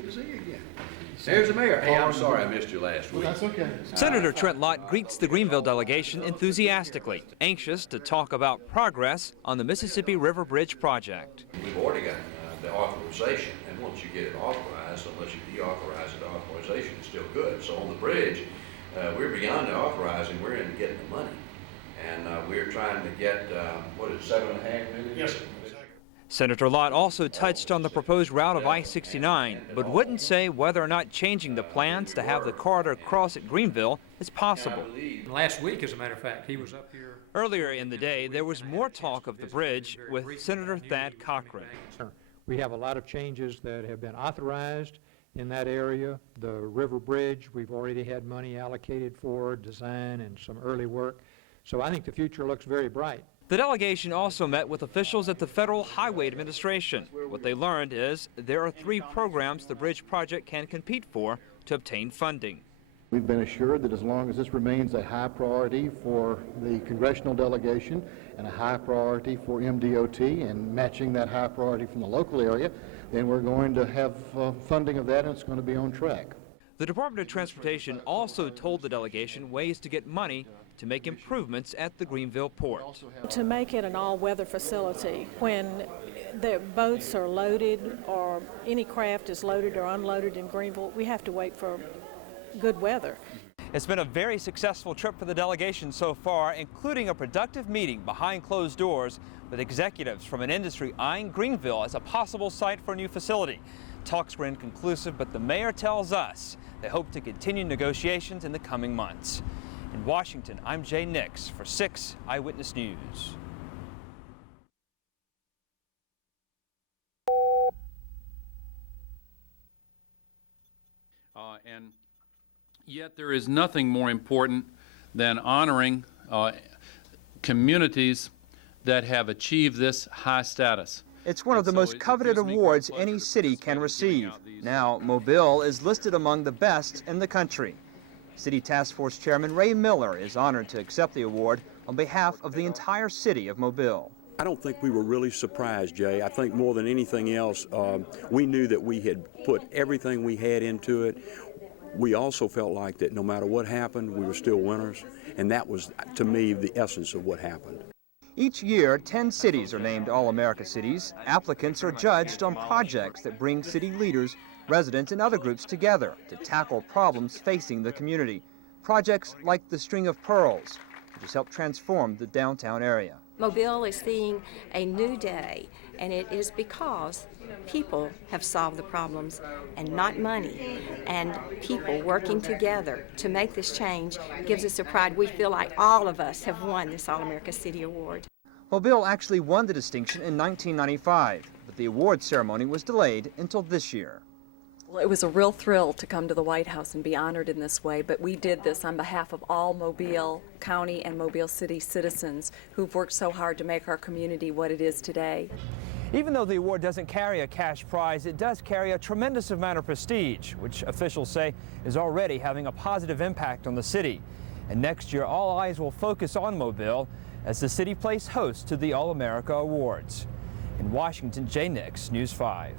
Good to see you again. There's the mayor. Hey, I'm sorry I missed you last week. That's okay. Senator Trent Lott greets the Greenville delegation enthusiastically, anxious to talk about progress on the Mississippi River Bridge project. We've already got the authorization, and once you get it authorized, unless you deauthorize it, the authorization is still good. So on the bridge, we're beyond the authorizing, we're into getting the money. And we're trying to get, what is it, $7.5 million? Yes, sir. Senator Lott also touched on the proposed route of I-69, but wouldn't say whether or not changing the plans to have the corridor cross at Greenville is possible. Last week, as a matter of fact, he was up here. Earlier in the day, there was more talk of the bridge with Senator Thad Cochran. We have a lot of changes that have been authorized in that area. The river bridge, we've already had money allocated for design and some early work. So I think the future looks very bright. The delegation also met with officials at the Federal Highway Administration. What they learned is there are 3 programs the bridge project can compete for to obtain funding. We've been assured that as long as this remains a high priority for the congressional delegation and a high priority for MDOT and matching that high priority from the local area, then we're going to have funding of that and it's going to be on track. The Department of Transportation also told the delegation ways to get money to make improvements at the Greenville port. To make it an all-weather facility, when the boats are loaded or any craft is loaded or unloaded in Greenville, we have to wait for good weather. It's been a very successful trip for the delegation so far, including a productive meeting behind closed doors with executives from an industry eyeing Greenville as a possible site for a new facility. Talks were inconclusive, but the mayor tells us they hope to continue negotiations in the coming months. In Washington, I'm Jay Nix for 6 Eyewitness News. And yet there is nothing more important than honoring communities that have achieved this high status. It's one of the most coveted awards any city can receive. Now, Mobile is listed among the best in the country. City Task Force Chairman Ray Miller is honored to accept the award on behalf of the entire city of Mobile. I don't think we were really surprised, Jay. I think more than anything else, we knew that we had put everything we had into it. We also felt like that no matter what happened, we were still winners, and that was, to me, the essence of what happened. Each year, 10 cities are named All-America Cities. Applicants are judged on projects that bring city leaders, residents, and other groups together to tackle problems facing the community. Projects like the String of Pearls, which has helped transform the downtown area. Mobile is seeing a new day, and it is because people have solved the problems and not money. And people working together to make this change gives us a pride. We feel like all of us have won this All-America City Award. Mobile actually won the distinction in 1995, but the award ceremony was delayed until this year. Well, it was a real thrill to come to the White House and be honored in this way, but we did this on behalf of all Mobile County and Mobile City citizens who've worked so hard to make our community what it is today. Even though the award doesn't carry a cash prize, it does carry a tremendous amount of prestige, which officials say is already having a positive impact on the city. And next year, all eyes will focus on Mobile as the city plays host to the All-America Awards. In Washington, Jay Nix, News 5.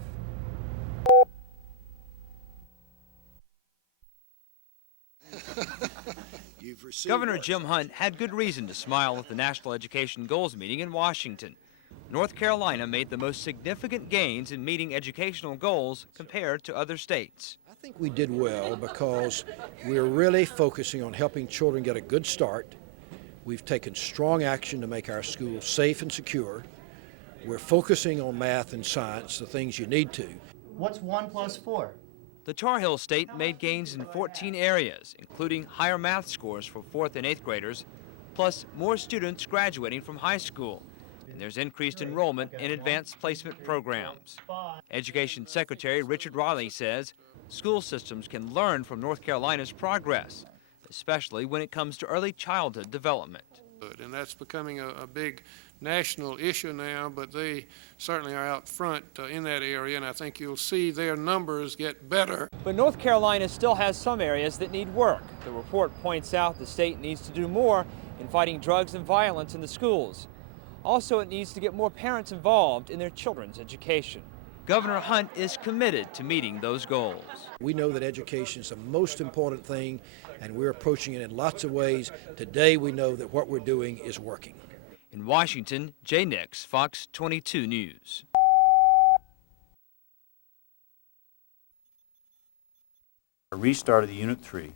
Governor Jim Hunt had good reason to smile at the National Education Goals meeting in Washington. North Carolina made the most significant gains in meeting educational goals compared to other states. I think we did well because we're really focusing on helping children get a good start. We've taken strong action to make our schools safe and secure. We're focusing on math and science, the things you need to. What's 1 + 4? The Tar Heel State made gains in 14 areas, including higher math scores for 4th and 8th graders, plus more students graduating from high school. And there's increased enrollment in advanced placement programs. Education Secretary Richard Riley says school systems can learn from North Carolina's progress, especially when it comes to early childhood development. And that's becoming a big national issue now, but they certainly are out front in that area, and I think you'll see their numbers get better. But North Carolina still has some areas that need work. The report points out the state needs to do more in fighting drugs and violence in the schools. Also, it needs to get more parents involved in their children's education. Governor Hunt is committed to meeting those goals. We know that education is the most important thing, and we're approaching it in lots of ways. Today, we know that what we're doing is working. In Washington, Jay Nix, Fox 22 News. A restart of the Unit 3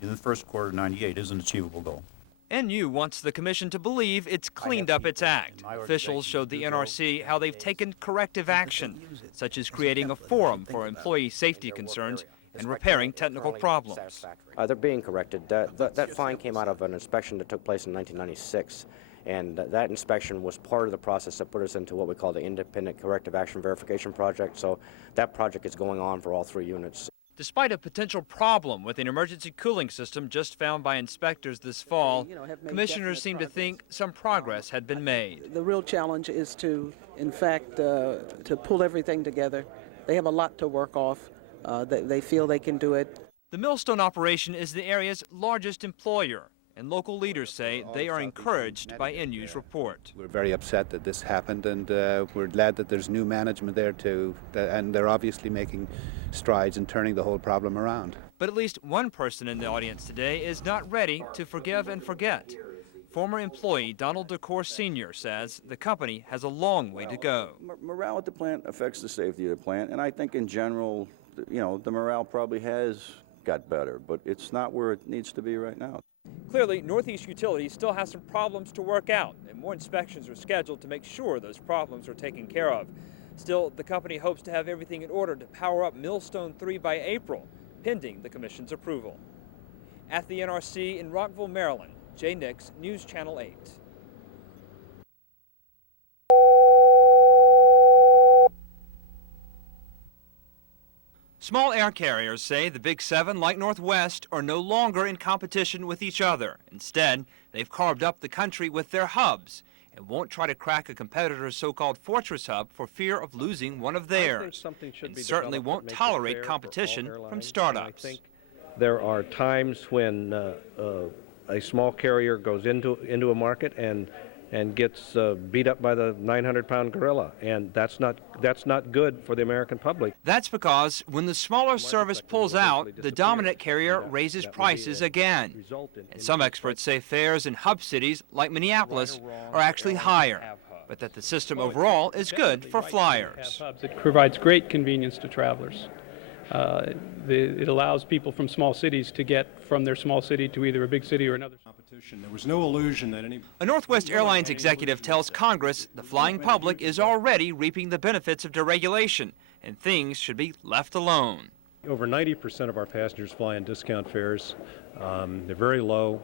in the first quarter of '98 is an achievable goal. NU wants the commission to believe it's cleaned up its act. Officials showed the NRC how they've taken corrective action, such as creating a forum for employee safety concerns and repairing technical problems. They're being corrected. That fine came out of an inspection that took place in 1996, and that inspection was part of the process that put us into what we call the Independent Corrective Action Verification Project. So that project is going on for all 3 units. Despite a potential problem with an emergency cooling system just found by inspectors this fall, commissioners seem to think some progress had been made. The real challenge is to, in fact, to pull everything together. They have a lot to work off. They feel they can do it. The millstone operation is the area's largest employer, and local leaders say they are encouraged by NU's report. We're very upset that this happened, and we're glad that there's new management there too, and they're obviously making strides in turning the whole problem around. But at least one person in the audience today is not ready to forgive and forget. Former employee Donald DeCour Sr. says the company has a long way to go. Morale at the plant affects the safety of the plant, and I think in general, the morale probably has got better, but it's not where it needs to be right now. Clearly, Northeast Utilities still has some problems to work out, and more inspections are scheduled to make sure those problems are taken care of. Still, the company hopes to have everything in order to power up Millstone 3 by April, pending the Commission's approval. At the NRC in Rockville, Maryland, Jay Nix, News Channel 8. Small air carriers say the Big Seven, like Northwest, are no longer in competition with each other. Instead, they've carved up the country with their hubs and won't try to crack a competitor's so-called fortress hub for fear of losing one of theirs, and certainly won't tolerate competition from startups. There are times when a small carrier goes into a market and gets beat up by the 900-pound gorilla, and that's not good for the American public. That's because when the smaller service pulls out, the dominant carrier raises prices again. And some experts say fares in hub cities like Minneapolis are actually higher, but that the system overall is good for flyers. It provides great convenience to travelers. It allows people from small cities to get from their small city to either a big city or another. There was no illusion that any... A Northwest Airlines executive tells Congress the flying public is already reaping the benefits of deregulation, and things should be left alone. Over 90% of our passengers fly on discount fares. They're very low.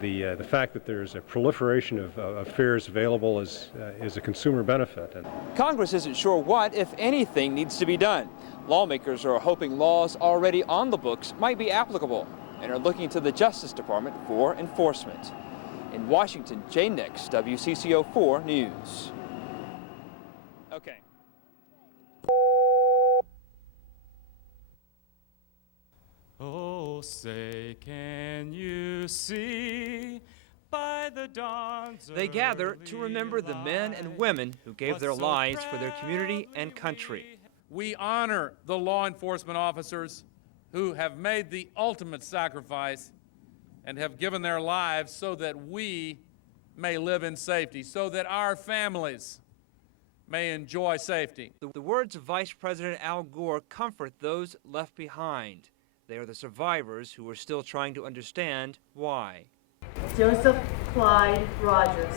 The fact that there's a proliferation of fares available is a consumer benefit. Congress isn't sure what, if anything, needs to be done. Lawmakers are hoping laws already on the books might be applicable and are looking to the Justice Department for enforcement. In Washington, Jay Nix, WCCO 4 News. Okay. Oh, say, can you see by the dawn's They gather to remember the men and women who gave their lives for their community and country. We honor the law enforcement officers who have made the ultimate sacrifice and have given their lives so that we may live in safety, so that our families may enjoy safety. The words of Vice President Al Gore comfort those left behind. They are the survivors who are still trying to understand why. Joseph Clyde Rogers.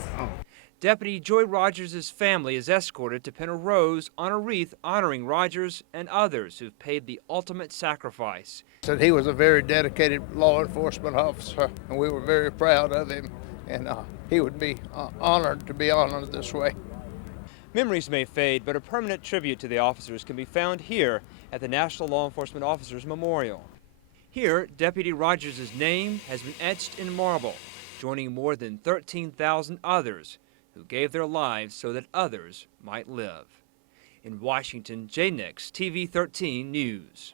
Deputy Joy Rogers' family is escorted to pin a rose on a wreath honoring Rogers and others who've paid the ultimate sacrifice. Said he was a very dedicated law enforcement officer, and we were very proud of him, and he would be honored to be honored this way. Memories may fade, but a permanent tribute to the officers can be found here at the National Law Enforcement Officers Memorial. Here, Deputy Rogers' name has been etched in marble, joining more than 13,000 others who gave their lives so that others might live. In Washington, Jay Nix, TV 13 News.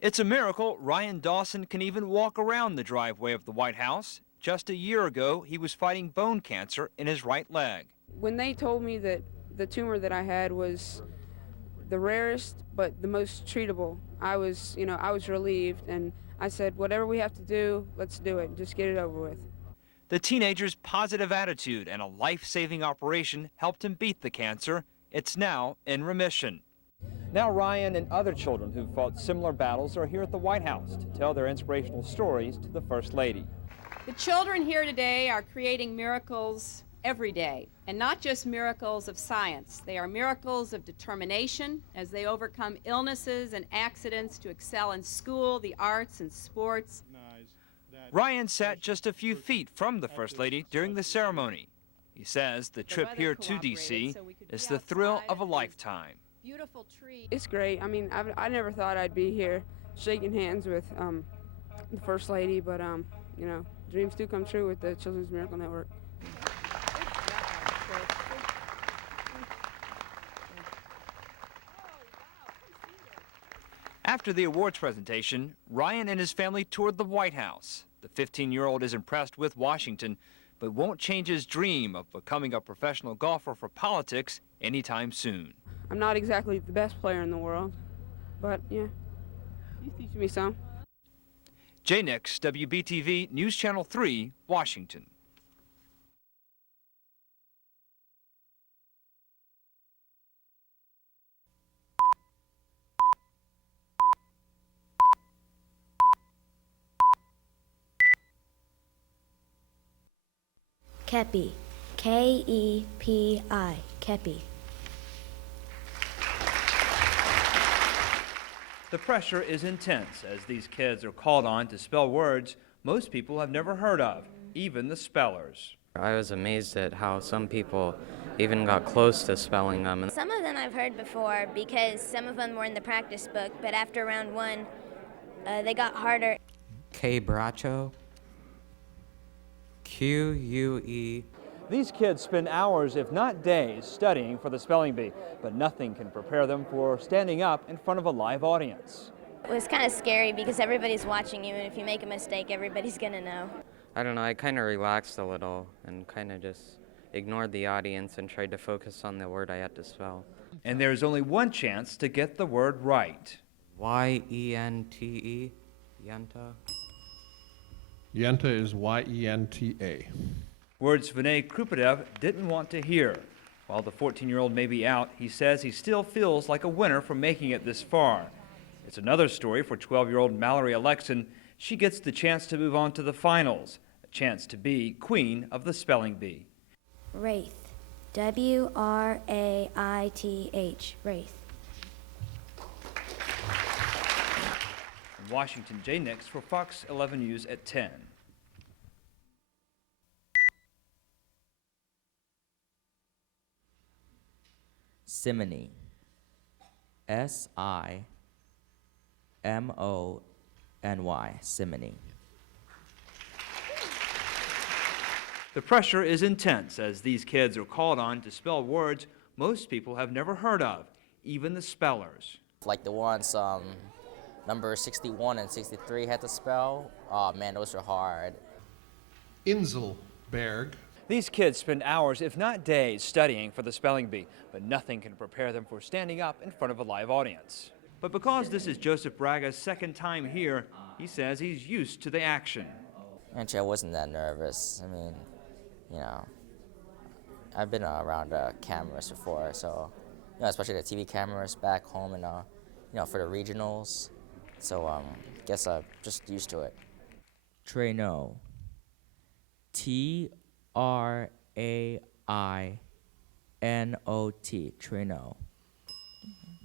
It's a miracle Ryan Dawson can even walk around the driveway of the White House. Just a year ago, he was fighting bone cancer in his right leg. When they told me that the tumor that I had was the rarest but the most treatable, I was relieved, and I said, whatever we have to do, let's do it. Just get it over with. The teenager's positive attitude and a life-saving operation helped him beat the cancer. It's now in remission. Now Ryan and other children who've fought similar battles are here at the White House to tell their inspirational stories to the First Lady. The children here today are creating miracles every day, and not just miracles of science. They are miracles of determination as they overcome illnesses and accidents to excel in school, the arts, and sports. Ryan sat just a few feet from the First Lady during the ceremony. He says the trip here to D.C. is the thrill of a lifetime. Beautiful tree. It's great. I mean, I never thought I'd be here shaking hands with the First Lady, but dreams do come true with the Children's Miracle Network. After the awards presentation, Ryan and his family toured the White House. The 15-year-old is impressed with Washington, but won't change his dream of becoming a professional golfer for politics anytime soon. I'm not exactly the best player in the world, but yeah, he's teaching me some. Jay Nix, WBTV News Channel 3, Washington. KEPI, K-E-P-I, KEPI. The pressure is intense as these kids are called on to spell words most people have never heard of, even the spellers. I was amazed at how some people even got close to spelling them. Some of them I've heard before because some of them were in the practice book, but after round one, they got harder. Quebracho, Q-U-E. These kids spend hours, if not days, studying for the spelling bee, but nothing can prepare them for standing up in front of a live audience. It was kind of scary because everybody's watching you, and if you make a mistake, everybody's gonna know. I don't know, I kind of relaxed a little and kind of just ignored the audience and tried to focus on the word I had to spell. And there's only one chance to get the word right. Y-E-N-T-E, Yenta. Yenta is Y-E-N-T-A. Words Vinay Krupadev didn't want to hear. While the 14-year-old may be out, he says he still feels like a winner for making it this far. It's another story for 12-year-old Mallory Alexson. She gets the chance to move on to the finals, a chance to be queen of the spelling bee. Wraith, W-R-A-I-T-H, Wraith. In Washington, Jay Nix for Fox 11 News at 10. Simony, S-I-M-O-N-Y, Simony. The pressure is intense as these kids are called on to spell words most people have never heard of, even the spellers. Like the ones number 61 and 63 had to spell. Oh man, those are hard. Inselberg. These kids spend hours, if not days, studying for the spelling bee, but nothing can prepare them for standing up in front of a live audience. But because this is Joseph Braga's second time here, he says he's used to the action. Actually, I wasn't that nervous. I mean, I've been around cameras before, so, especially the TV cameras back home and, for the regionals. So, guess I'm just used to it. Traino, T-R-A-I-N-O-T, Traino.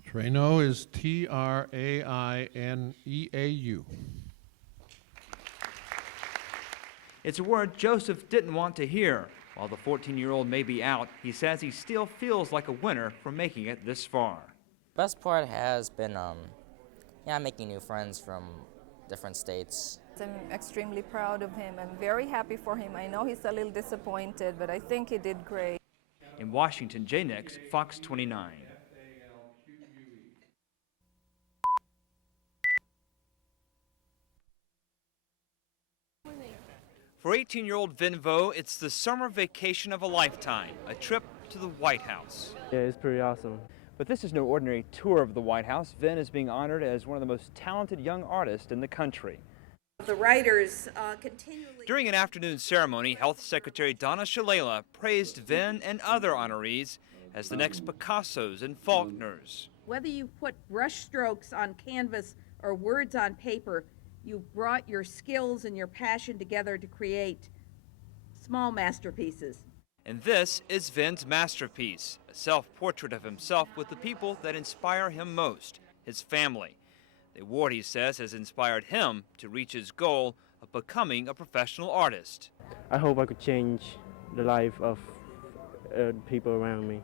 Traino is T-R-A-I-N-E-A-U. It's a word Joseph didn't want to hear. While the 14-year-old may be out, he says he still feels like a winner for making it this far. Best part has been, making new friends from different states. I'm extremely proud of him. I'm very happy for him. I know he's a little disappointed, but I think he did great. In Washington, Jay Nix, Fox 29. For 18-year-old Vin Vo, it's the summer vacation of a lifetime, a trip to the White House. Yeah, it's pretty awesome. But this is no ordinary tour of the White House. Vin is being honored as one of the most talented young artists in the country. The writers continually... During an afternoon ceremony, Health Secretary Donna Shalala praised Vin and other honorees as the next Picassos and Faulkners. Whether you put brush strokes on canvas or words on paper, you brought your skills and your passion together to create small masterpieces. And this is Vin's masterpiece, a self-portrait of himself with the people that inspire him most, his family. The award, he says, has inspired him to reach his goal of becoming a professional artist. I hope I could change the life of people around me.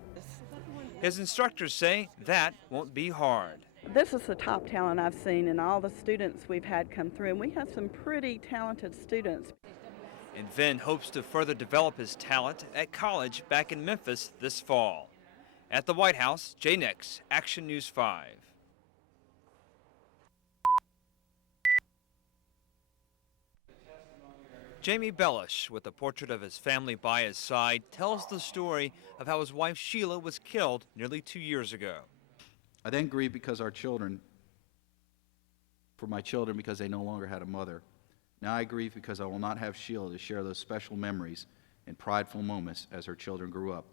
His instructors say that won't be hard. This is the top talent I've seen in all the students we've had come through, and we have some pretty talented students. And Vin hopes to further develop his talent at college back in Memphis this fall. At the White House, Jay Nix, Action News 5. Jamie Bellish, with a portrait of his family by his side, tells the story of how his wife Sheila was killed nearly 2 years ago. I then grieved because for my children because they no longer had a mother. Now I grieve because I will not have Sheila to share those special memories and prideful moments as her children grew up.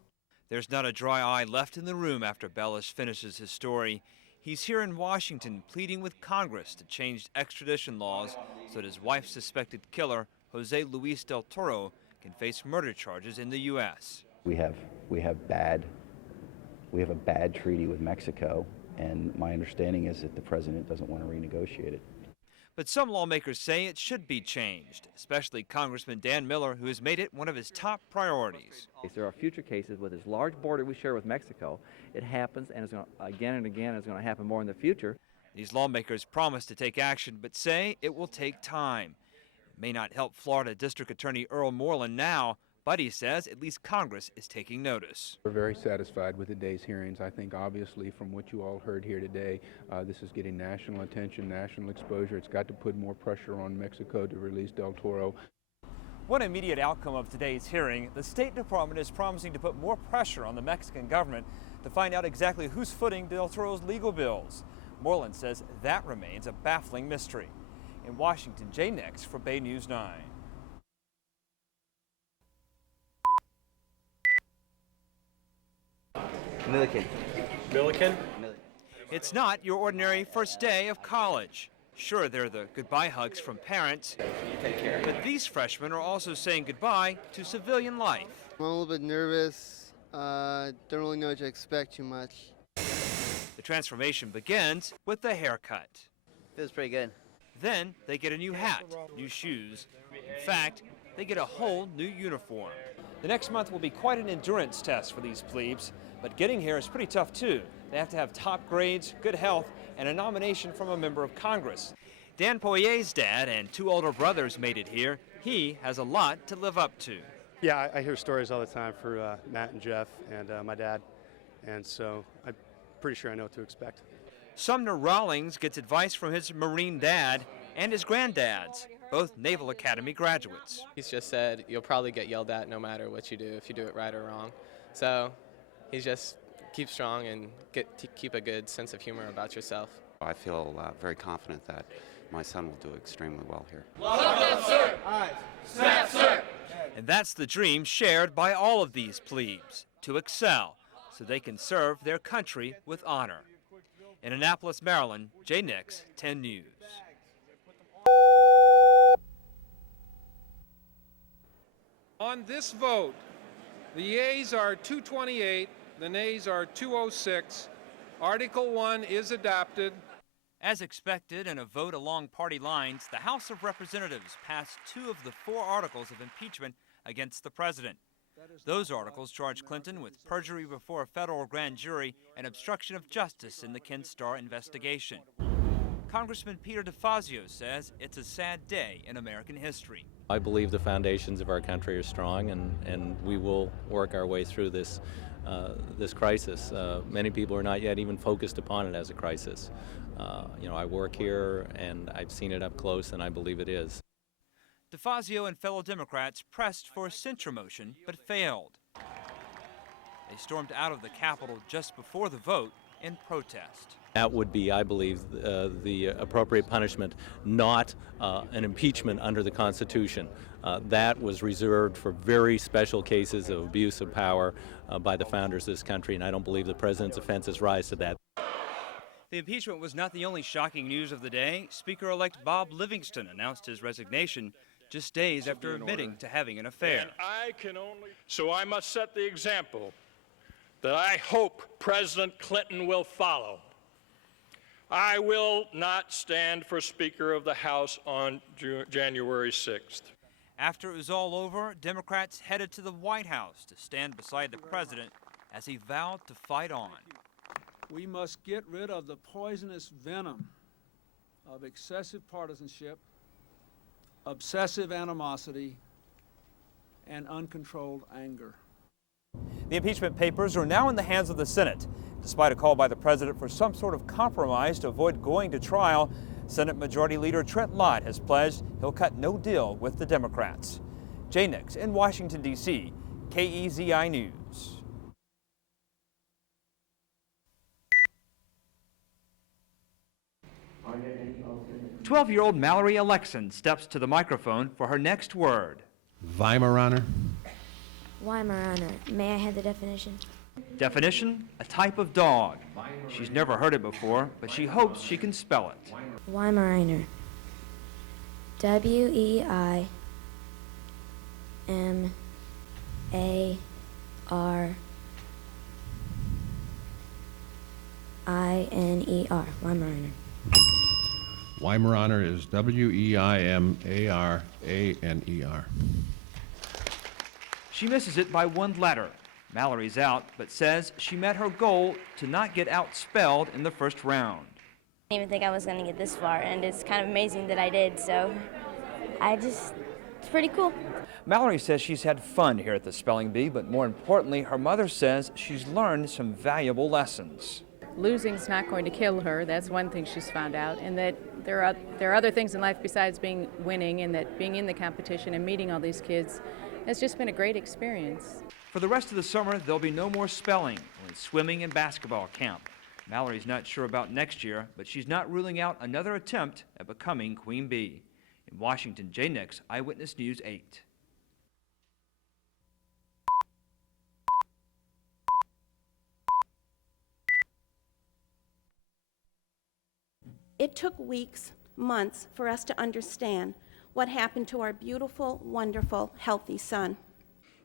There's not a dry eye left in the room after Bellish finishes his story. He's here in Washington pleading with Congress to change extradition laws so that his wife's suspected killer, Jose Luis del Toro, can face murder charges in the U.S. We have a bad treaty with Mexico, and my understanding is that the president doesn't want to renegotiate it. But some lawmakers say it should be changed, especially Congressman Dan Miller, who has made it one of his top priorities. There are future cases with this large border we share with Mexico. It happens, and it's going to, again and again, it's going to happen more in the future. These lawmakers promise to take action, but say it will take time. It may not help Florida District Attorney Earl Moreland now, but he says at least Congress is taking notice. We're very satisfied with today's hearings. I think obviously from what you all heard here today, this is getting national attention, national exposure. It's got to put more pressure on Mexico to release Del Toro. One immediate outcome of today's hearing, the State Department is promising to put more pressure on the Mexican government to find out exactly who's footing Del Toro's legal bills. Moreland says that remains a baffling mystery. In Washington, Jay Nix for Bay News 9. Milliken? It's not your ordinary first day of college. Sure, they're the goodbye hugs from parents, but these freshmen are also saying goodbye to civilian life. I'm a little bit nervous. Don't really know what to expect too much. The transformation begins with the haircut. Feels pretty good. Then they get a new hat, new shoes. In fact, they get a whole new uniform. The next month will be quite an endurance test for these plebes, but getting here is pretty tough too. They have to have top grades, good health, and a nomination from a member of Congress. Dan Poirier's dad and two older brothers made it here. He has a lot to live up to. Yeah, I hear stories all the time for Matt and Jeff and my dad, and so I'm pretty sure I know what to expect. Sumner Rawlings gets advice from his Marine dad and his granddads, both Naval Academy graduates. He's just said you'll probably get yelled at no matter what you do, if you do it right or wrong. So he's just keep strong and keep a good sense of humor about yourself. I feel very confident that my son will do extremely well here. Snap, sir! Snap, sir! And that's the dream shared by all of these plebes, to excel so they can serve their country with honor. In Annapolis, Maryland, Jay Nix, 10 News. On this vote, the yeas are 228, the nays are 206. Article 1 is adopted. As expected, in a vote along party lines, the House of Representatives passed 2 of the 4 articles of impeachment against the president. Those articles charge Clinton with perjury before a federal grand jury and obstruction of justice in the Ken Starr investigation. Congressman Peter DeFazio says it's a sad day in American history. I believe the foundations of our country are strong, and we will work our way through this crisis. Many people are not yet even focused upon it as a crisis. I work here, and I've seen it up close, and I believe it is. DeFazio and fellow Democrats pressed for a censure motion, but failed. They stormed out of the Capitol just before the vote in protest. That would be, I believe, the appropriate punishment, not an impeachment under the Constitution. That was reserved for very special cases of abuse of power by the founders of this country, and I don't believe the president's offenses rise to that. The impeachment was not the only shocking news of the day. Speaker-elect Bob Livingston announced his resignation just days after admitting to having an affair. So I must set the example that I hope President Clinton will follow. I will not stand for Speaker of the House on January 6th. After it was all over, Democrats headed to the White House to stand beside the president as he vowed to fight on. We must get rid of the poisonous venom of excessive partisanship, obsessive animosity, and uncontrolled anger. The impeachment papers are now in the hands of the Senate. Despite a call by the president for some sort of compromise to avoid going to trial, Senate Majority Leader Trent Lott has pledged he'll cut no deal with the Democrats. Jay Nix in Washington, D.C., KEZI News. 12-year-old Mallory Alexson steps to the microphone for her next word. Weimaraner. Weimaraner. May I have the definition? Definition, a type of dog. She's never heard it before, but she hopes she can spell it. Weimaraner. W-E-I-M-A-R-I-N-E-R. Weimaraner. Weimaraner is W-E-I-M-A-R-A-N-E-R. She misses it by one letter. Mallory's out, but says she met her goal to not get outspelled in the first round. I didn't even think I was going to get this far, and it's kind of amazing that I did, so it's pretty cool. Mallory says she's had fun here at the Spelling Bee, but more importantly, her mother says she's learned some valuable lessons. Losing's not going to kill her. That's one thing she's found out, and that there are other things in life besides winning, and that being in the competition and meeting all these kids has just been a great experience. For the rest of the summer, there'll be no more spelling, only swimming and basketball camp. Mallory's not sure about next year, but she's not ruling out another attempt at becoming Queen Bee. In Washington, Jay Nix, Eyewitness News 8. It took weeks, months for us to understand what happened to our beautiful, wonderful, healthy son.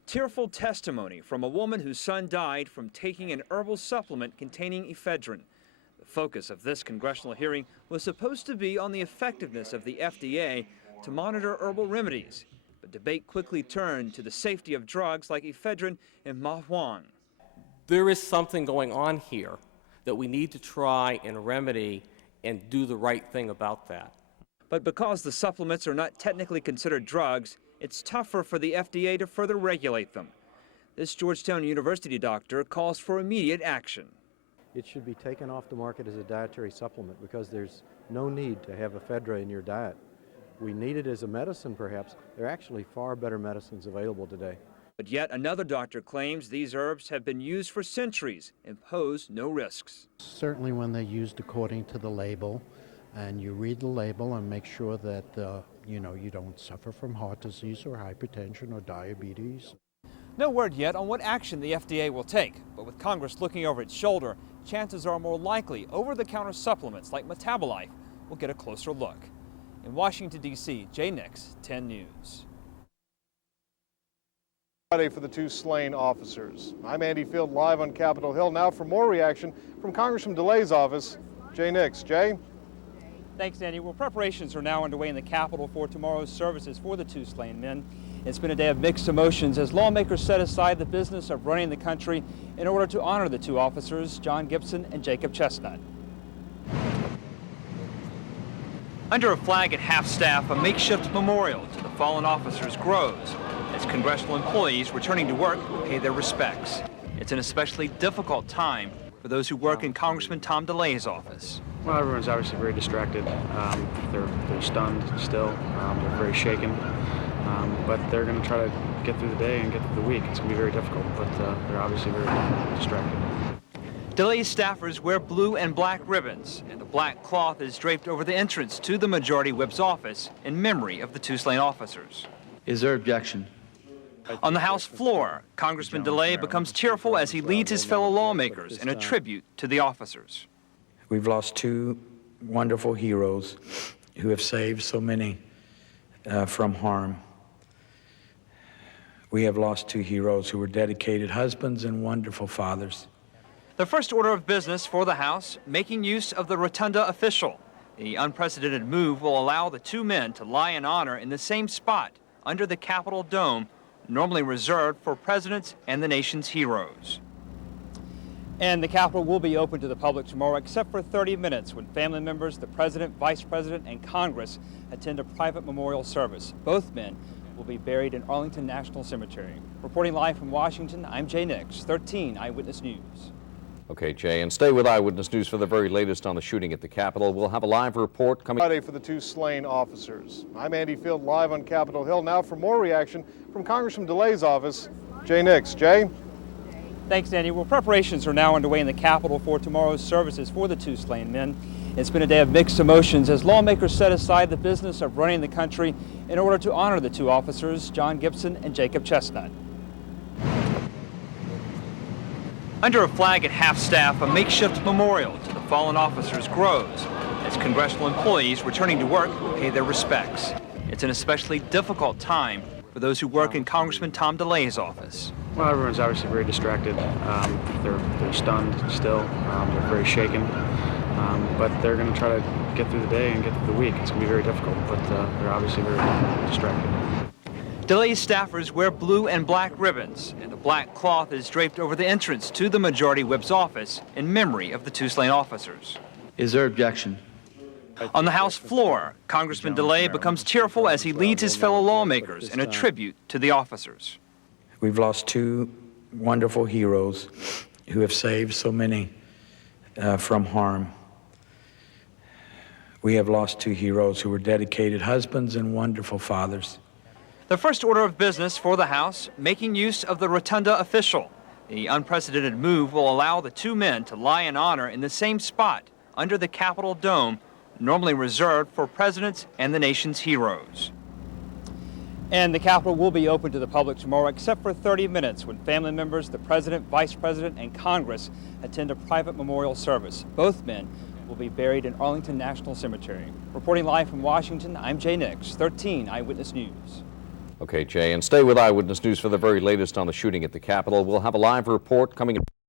Tearful testimony from a woman whose son died from taking an herbal supplement containing ephedrine. The focus of this congressional hearing was supposed to be on the effectiveness of the FDA to monitor herbal remedies, but debate quickly turned to the safety of drugs like ephedrine and marijuana. There is something going on here that we need to try and remedy and do the right thing about that. But because the supplements are not technically considered drugs, it's tougher for the FDA to further regulate them. This Georgetown University doctor calls for immediate action. It should be taken off the market as a dietary supplement because there's no need to have ephedra in your diet. We need it as a medicine, perhaps. There are actually far better medicines available today. But yet another doctor claims these herbs have been used for centuries and pose no risks. Certainly when they're used according to the label, and you read the label and make sure that you don't suffer from heart disease or hypertension or diabetes. No word yet on what action the FDA will take, but with Congress looking over its shoulder, chances are more likely over-the-counter supplements like Metabolife will get a closer look. In Washington, D.C., Jay Nix, 10 News. Friday for the two slain officers. I'm Andy Field live on Capitol Hill. Now for more reaction from Congressman DeLay's office, Jay Nix. Jay? Thanks, Andy. Well, preparations are now underway in the Capitol for tomorrow's services for the two slain men. It's been a day of mixed emotions as lawmakers set aside the business of running the country in order to honor the two officers, John Gibson and Jacob Chestnut. Under a flag at half-staff, a makeshift memorial to the fallen officers grows as congressional employees returning to work pay their respects. It's an especially difficult time for those who work in Congressman Tom DeLay's office. Well, everyone's obviously very distracted. They're stunned still. They're very shaken. But they're going to try to get through the day and get through the week. It's going to be very difficult, but they're obviously very distracted. DeLay's staffers wear blue and black ribbons, and the black cloth is draped over the entrance to the Majority Whip's office in memory of the two slain officers. Is there objection? On the House floor, Congressman DeLay becomes tearful as he leads his fellow lawmakers in a tribute to the officers. We've lost two wonderful heroes who have saved so many from harm. We have lost two heroes who were dedicated husbands and wonderful fathers. The first order of business for the House, making use of the rotunda official. The unprecedented move will allow the two men to lie in honor in the same spot under the Capitol dome, normally reserved for presidents and the nation's heroes. And the Capitol will be open to the public tomorrow, except for 30 minutes when family members, the President, Vice President, and Congress attend a private memorial service. Both men will be buried in Arlington National Cemetery. Reporting live from Washington, I'm Jay Nix, 13 Eyewitness News. Okay, Jay, and stay with Eyewitness News for the very latest on the shooting at the Capitol. We'll have a live report coming Friday for the two slain officers. I'm Andy Field, live on Capitol Hill. Now for more reaction from Congressman DeLay's office, Jay Nix. Jay? Thanks, Andy. Well, preparations are now underway in the Capitol for tomorrow's services for the two slain men. It's been a day of mixed emotions as lawmakers set aside the business of running the country in order to honor the two officers, John Gibson and Jacob Chestnut. Under a flag at half-staff, a makeshift memorial to the fallen officers grows as congressional employees returning to work pay their respects. It's an especially difficult time for those who work in Congressman Tom DeLay's office. Well, everyone's obviously very distracted. They're stunned still. They're very shaken. But they're going to try to get through the day and get through the week. It's going to be very difficult, but they're obviously very distracted. DeLay's staffers wear blue and black ribbons, and the black cloth is draped over the entrance to the Majority Whip's office in memory of the two slain officers. Is there objection? On the House floor, Congressman DeLay becomes tearful as he leads his fellow lawmakers in a tribute to the officers. We've lost two wonderful heroes who have saved so many from harm. We have lost two heroes who were dedicated husbands and wonderful fathers. The first order of business for the House, making use of the rotunda official. The unprecedented move will allow the two men to lie in honor in the same spot under the Capitol dome, normally reserved for presidents and the nation's heroes. And the Capitol will be open to the public tomorrow, except for 30 minutes when family members, the President, Vice President, and Congress attend a private memorial service. Both men will be buried in Arlington National Cemetery. Reporting live from Washington, I'm Jay Nix, 13 Eyewitness News. Okay, Jay, and stay with Eyewitness News for the very latest on the shooting at the Capitol. We'll have a live report coming